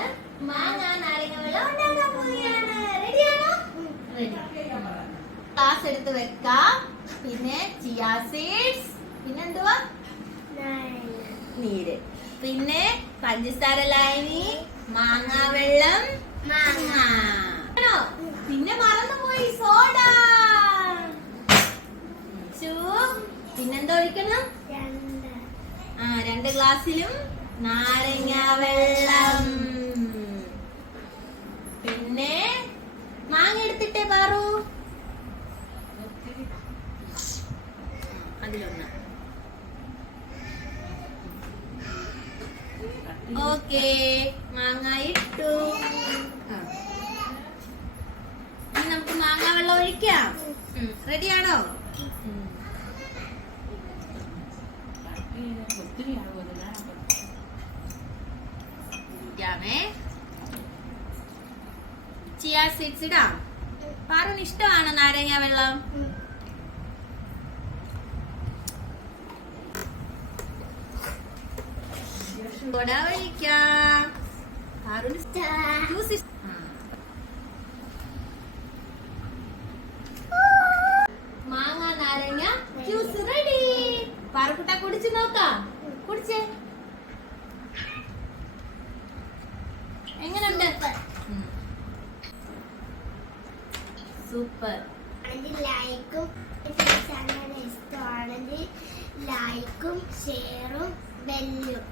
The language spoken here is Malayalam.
ഇന്ന് മാങ്ങ നാരങ്ങ വെള്ളം ഉണ്ടാക്കാൻ പോവുകയാണ്. റെഡിയാണോ? ഗ്ലാസ് എടുത്ത് വെക്കാം. പിന്നെ ചിയാ സീഡ്സ്, പിന്നെ എന്തുവാ, നീര്, പിന്നെ പഞ്ചസാര ലായനി, മാങ്ങ വെള്ളം, മാങ്ങ, പിന്നെ മറന്നുപോയി സോഡ. പിന്നെന്താ ഒഴിക്കണം? 2 ഗ്ലാസ്സിലും നാരങ്ങ വെള്ളം. പിന്നെ മാങ്ങ എടുത്തിട്ടേ പാറു, അതിലൊന്ന്. ഓക്കേ, മാങ്ങ ഇട്ടു. ഇനി നമുക്ക് മാങ്ങ വെള്ളം ഒഴിക്കാം. റെഡിയാണോ? ചിയാ സീഡ്സ് ഇടാം. പാറുന് ഇഷ്ടമാണോ നാരങ്ങ വെള്ളം? ഒഴിക്കാം. മാങ്ങ നാരങ്ങ ജ്യൂസ് റെഡി. പാറക്കുട്ട കുടിച്ചു നോക്കാം. കുടിച്ചേ, എങ്ങനെയുണ്ട്? സൂപ്പർ. ലൈക്കും ഇഷ്ടമാണെങ്കിൽ ലൈക്കും ഷെയറും ബെല്ലും